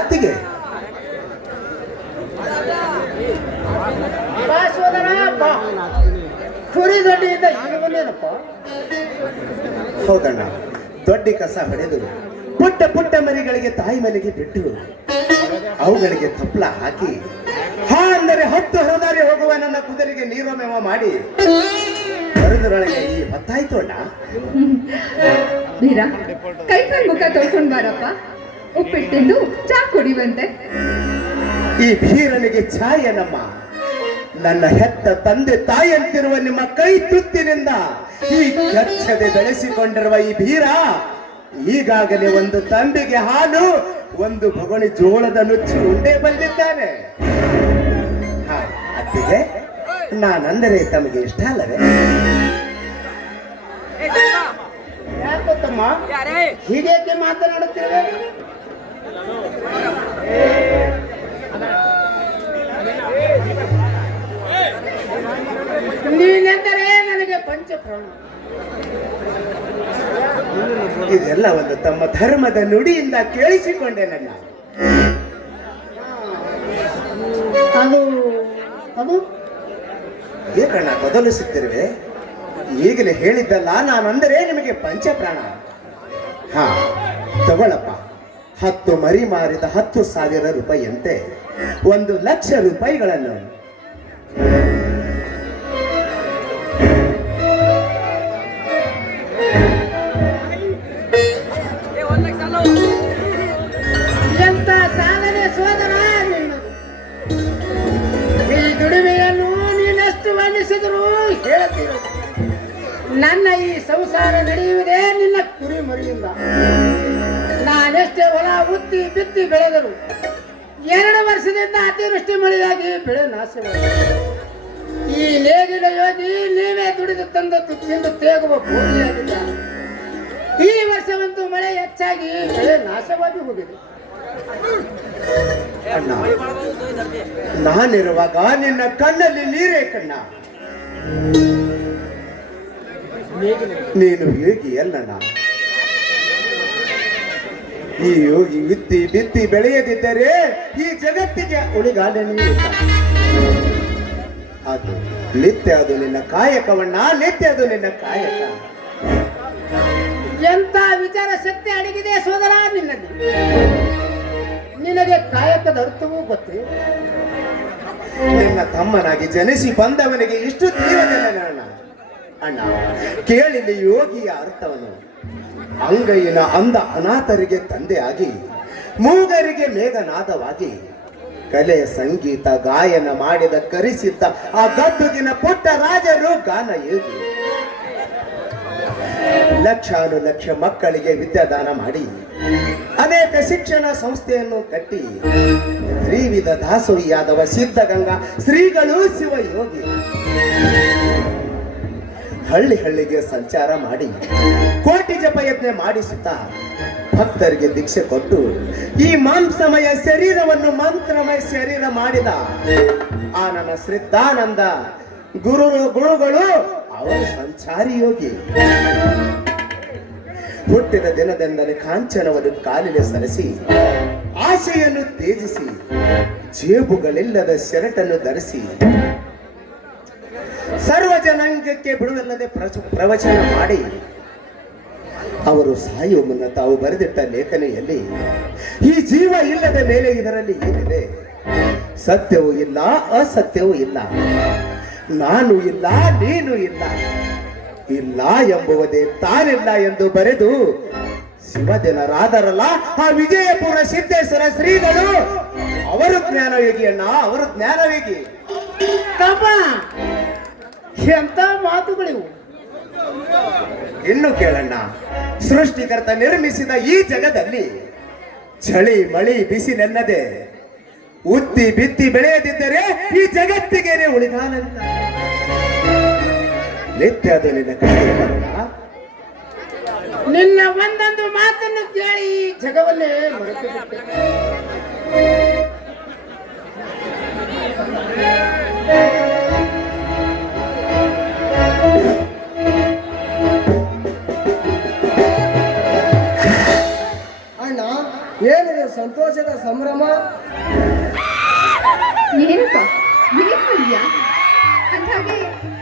ಅತ್ತಿಗೆ ಕುರಿ ದೊಡ್ಡಿಯಿಂದ ಈಗ ಬಂದೇನಪ್ಪ. ಹೌದಣ್ಣ, ದೊಡ್ಡ ಕಸ ಹೊಡೆದು ಪುಟ್ಟ ಪುಟ್ಟ ಮರಿಗಳಿಗೆ ತಾಯಿ ಮನೆಗೆ ಬಿಟ್ಟು ಅವುಗಳಿಗೆ ತಪ್ಪಲ ಹಾಕಿ ಹಾ ಅಂದರೆ 10 ಹರದಾರಿ ಹೋಗುವ ನನ್ನ ಕುದುರೆಗೆ ನೀರಮೇವ ಮಾಡಿ ಬರದರೊಳಗೆ ಈ ಹೊತ್ತಾಯ್ತು ಅಣ್ಣ. ಬೀರ ಕೈ ಮುಖ ತೊಳ್ಕೊಂಡ್ ಬಾರಪ್ಪ, ಉಪ್ಪಿಟ್ಟಿಂದು ಚಾ ಕುಡಿಯುವಂತೆ. ಈ ಭೀರನಿಗೆ ಛಾಯ ನಮ್ಮ ನನ್ನ ಹೆತ್ತ ತಂದೆ ತಾಯಿಯಂತಿರುವ ನಿಮ್ಮ ಕೈ ತುತ್ತಿನಿಂದ ಈ ಕೆಚ್ಚದೆ ಬೆಳೆಸಿಕೊಂಡಿರುವ ಈ ಭೀರ ಈಗಾಗಲೇ ಒಂದು ತಂಬಿಗೆ ಹಾಲು, ಒಂದು ಬೊಗಣಿ ಜೋಳದ ನುಚ್ಚು ಉಂಡೆ ಬಂದಿದ್ದಾನೆ. ಅತ್ತಿಗೆ, ನಾನಂದರೆ ತಮಗೆ ಇಷ್ಟ ಅಲ್ಲವೇ? ಯಾಕೊತ್ತಮ್ಮ ಹೀಗೇಕೆ ಮಾತನಾಡುತ್ತೇವೆ? ನೀನೆಂದರೆ ನನಗೆ ಪಂಚಪ್ರಾಣ. ಇದೆಲ್ಲ ಒಂದು ತಮ್ಮ ಧರ್ಮದ ನುಡಿಯಿಂದ ಕೇಳಿಸಿಕೊಂಡೆ ನನ್ನ. ಅದು ಅದು ಏಕಣ್ಣ ಬದಲಿಸುತ್ತಿರುವೆ? ಈಗಲೇ ಹೇಳಿದ್ದಲ್ಲ, ನಾನಂದರೆ ನಿಮಗೆ ಪಂಚಪ್ರಾಣ. ಹಾ ತಗೊಳಪ್ಪ, 10 ಮರಿ ಮಾರಿದ 10,000 ರೂಪಾಯಿಯಂತೆ 1,00,000 ರೂಪಾಯಿಗಳನ್ನು. ಎಂತ ಸಾಧನೆ ಸೋದರ ನಿನ್ನದು. ಈ ದುಡಿಮೆಯನ್ನು ನೀನೆಷ್ಟು ವರ್ಣಿಸಿದರೂ ಹೇಳುತ್ತೀರು. ನನ್ನ ಈ ಸಂಸಾರ ನಡೆಯುವುದೇ ನಿನ್ನ ಕುರಿ ಮರಿಯಿಂದ. ನಾನೆಷ್ಟೇ ಹೊಲ ಉತ್ತಿ ಬಿತ್ತಿ ಬೆಳೆದರು 2 ವರ್ಷದಿಂದ ಅತಿವೃಷ್ಟಿ ಮಳೆಯಾಗಿ ಬೆಳೆ ನಾಶವಾಗಿದೆ. ಈ ನೇಗಿಲ ಯೋಗಿ ನೀವೇ ದುಡಿದು ತಂದ ತುತ್ತಿಂದು ತೇಗುವ ಭೂಮಿಯಾಗಿಲ್ಲ. ಈ ವರ್ಷವಂತೂ ಮಳೆ ಹೆಚ್ಚಾಗಿ ಬೆಳೆ ನಾಶವಾಗಿ ಹೋಗಿದೆ. ಅಣ್ಣ, ನಾನಿರುವಾಗ ನಿನ್ನ ಕಣ್ಣಲ್ಲಿ ನೀರೇ ಕಣ್ಣ. ನೀನು ಯೋಗಿ ಅಲ್ಲಣ್ಣ. ಈ ಯೋಗಿ ಬಿತ್ತಿ ಬಿತ್ತಿ ಬೆಳೆಯದಿದ್ದರೆ ಈ ಜಗತ್ತಿಗೆ ಉಳಿಗಾಲನೇ ಇಲ್ಲ. ಅದು ನಿತ್ಯ, ಅದು ನಿನ್ನ ಕಾಯಕವಣ್ಣ, ನಿತ್ಯ ಅದು ನಿನ್ನ ಕಾಯಕ. ಎಂತ ವಿಚಾರ ಶಕ್ತಿ ಅಡಗಿದೆ ಸೋದರ ನಿನ್ನಲ್ಲಿ. ನಿನಗೆ ಕಾಯಕದ ಅರ್ಥವೂ ಗೊತ್ತೇ? ನಿನ್ನ ತಮ್ಮನಾಗಿ ಜನಿಸಿ ಬಂದವನಿಗೆ ಇಷ್ಟು ತೀವ್ರದಿಲ್ಲ ಅಣ್ಣ. ಕೇಳಿಲಿ ಯೋಗಿಯ ಅರ್ಥವನ್ನು. ಅಂಗೈನ ಅಂದ ಅನಾಥರಿಗೆ ತಂದೆಯಾಗಿ, ಮೂಗರಿಗೆ ಮೇಘನಾದವಾಗಿ, ಕಲೆ ಸಂಗೀತ ಗಾಯನ ಮಾಡಿದ ಕರಿಸಿದ್ದ ಆ ಗದ್ದುಗಿನ ಪುಟ್ಟ ರಾಜರು ಗಾನ ಯೋಗಿ. ಲಕ್ಷಾನುಲಕ್ಷ ಮಕ್ಕಳಿಗೆ ವಿದ್ಯಾದಾನ ಮಾಡಿ ಅನೇಕ ಶಿಕ್ಷಣ ಸಂಸ್ಥೆಯನ್ನು ಕಟ್ಟಿ ತ್ರಿವಿಧ ದಾಸೋಹಿಯಾದವ ಸಿದ್ಧಗಂಗಾ ಶ್ರೀಗಳು ಶಿವಯೋಗಿ. ಹಳ್ಳಿ ಹಳ್ಳಿಗೆ ಸಂಚಾರ ಮಾಡಿ ಕೋಟಿ ಜಪಯತ್ನ ಮಾಡಿಸುತ್ತಾ ಭಕ್ತರಿಗೆ ದೀಕ್ಷೆ ಕೊಟ್ಟು ಈ ಮಾಂಸಮಯ ಶರೀರವನ್ನು ಮಂತ್ರಮಯ ಶರೀರ ಮಾಡಿದ ಆ ನನ್ನ ಶ್ರೀದಾನಂದ ಗುರುಗಳು ಅವರು ಸಂಚಾರಿ ಯೋಗಿ. ಹುಟ್ಟಿದ ದಿನದಿಂದಲೇ ಕಾಂಚನವನ್ನು ಕಾಲಿಗೆ ಸರಿಸಿ ಆಸೆಯನ್ನು ತೇಜಿಸಿ ಜೇಬುಗಳಿಲ್ಲದ ಶರಟನ್ನು ಧರಿಸಿ ಸರ್ವ ಜನಾಂಗಕ್ಕೆ ಬಿಡುವಿಲ್ಲದೆ ಪ್ರವಚನ ಮಾಡಿ ಅವರು ಸಾಯುವ ಮುನ್ನ ತಾವು ಬರೆದಿಟ್ಟ ಲೇಖನೆಯಲ್ಲಿ ಈ ಜೀವ ಇಲ್ಲದ ಮೇಲೆ ಇದರಲ್ಲಿ ಏನಿದೆ? ಸತ್ಯವೂ ಇಲ್ಲ, ಅಸತ್ಯವೂ ಇಲ್ಲ, ನಾನು ಇಲ್ಲ, ನೀನು ಇಲ್ಲ, ಇಲ್ಲ ಎಂಬುವುದೇ ತಾನಿಲ್ಲ ಎಂದು ಬರೆದು ಶಿವಜನರಾದರಲ್ಲ ಆ ವಿಜಯಪುರ ಸಿದ್ದೇಶ್ವರ ಶ್ರೀಗಳು ಅವರು ಜ್ಞಾನಯೋಗಿಯಣ್ಣ, ಅವರು ಜ್ಞಾನಯೋಗಿ. ಎಂತ ಮಾತುಗಳಿವು. ಇನ್ನು ಕೇಳಣ್ಣ, ಸೃಷ್ಟಿಕರ್ತ ನಿರ್ಮಿಸಿದ ಈ ಜಗದಲ್ಲಿ ಚಳಿ ಮಳಿ ಬಿಸಿಲೆನ್ನದೆ ಉತ್ತಿ ಬಿತ್ತಿ ಬೆಳೆಯದಿದ್ದರೆ ಈ ಜಗತ್ತಿಗೆ ಉಳಿಗಾಲವಿಲ್ಲ. ನಿತ್ಯ ಅದು ನಿನ್ನ ಕೈಯಲ್ಲ. ನಿನ್ನ ಒಂದೊಂದು ಮಾತನ್ನು ಕೇಳಿ ಈ ಜಗವನ್ನೇ ಮರೆತು ಬಿಟ್ಟೆ. ಅಣ್ಣ, ಏನಿದೆ ಸಂತೋಷದ ಸಂಭ್ರಮ? ಏನಪ್ಪ ಏನ್ ಮಾಡಿದ್ಯಾ? ಅಂದ್ಹಾಗೆ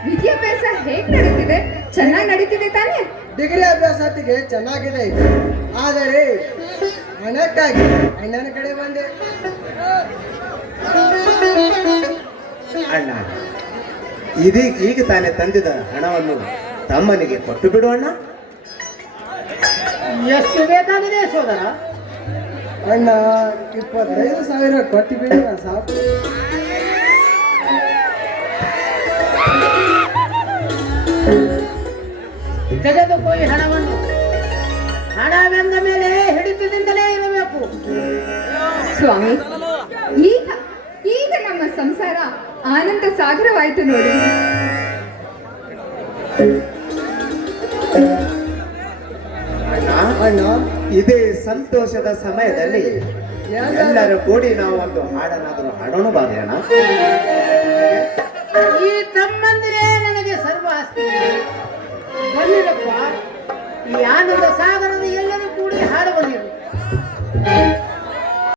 ವಿದ್ಯಾಭ್ಯಾಸ ಹೇಗ್ ನಡೀತಿದೆ? ಚೆನ್ನಾಗಿ ನಡೀತಿದೆ ತಾನೇ? ಡಿಗ್ರಿ ಅಭ್ಯಾಸತಿಗೆ ಚೆನ್ನಾಗಿದೆ, ಆದರೆ ಹಣಕ್ಕಾಗಿ ಅಣ್ಣನ ಕಡೆ ಬಂದೆ. ಅಣ್ಣ, ಇದೀಗ ಈಗ ತಾನೇ ತಂದಿದ ಹಣವನ್ನು ತಮ್ಮನಿಗೆ ಕೊಟ್ಟು ಬಿಡು ಅಣ್ಣ. ಎಷ್ಟು ಬೇಕಾಗಿದೆ ಸೋದರ? ಅಣ್ಣ 25,000 ಕೊಟ್ಟು ಬಿಡಿ ಸಾಕು. ತೆಗೆದುಕೊಳ್ಳಿ ಹಣವನ್ನು. ಹಣವೆಂದ ಮೇಲೆ ಹಿಡಿತದಿಂದಲೇ ಇರಬೇಕು. ಸ್ವಾಮಿ, ಈಗ ಈಗ ನಮ್ಮ ಸಂಸಾರ ಆನಂದ ಸಾಗರವಾಯ್ತು ನೋಡಿ. ಅಣ್ಣ, ಇದೇ ಸಂತೋಷದ ಸಮಯದಲ್ಲಿ ಎಲ್ಲರೂ ಕೂಡಿ ನಾವು ಒಂದು ಹಾಡನ್ನಾದರೂ ಹಾಡೋಣ ಬಾರಿ ಅಣ್ಣ. ಈ ತಮ್ಮಂದಿರೇ ನನಗೆ ಸರ್ವ ಆಸ್ತಿ. ಬನ್ನಿರಪ್ಪ, ಈ ಆನಂದ ಸಾಗರದ ಎಲ್ಲರೂ ಕೂಡಿ ಹಾಡ ಬಂದಿರು.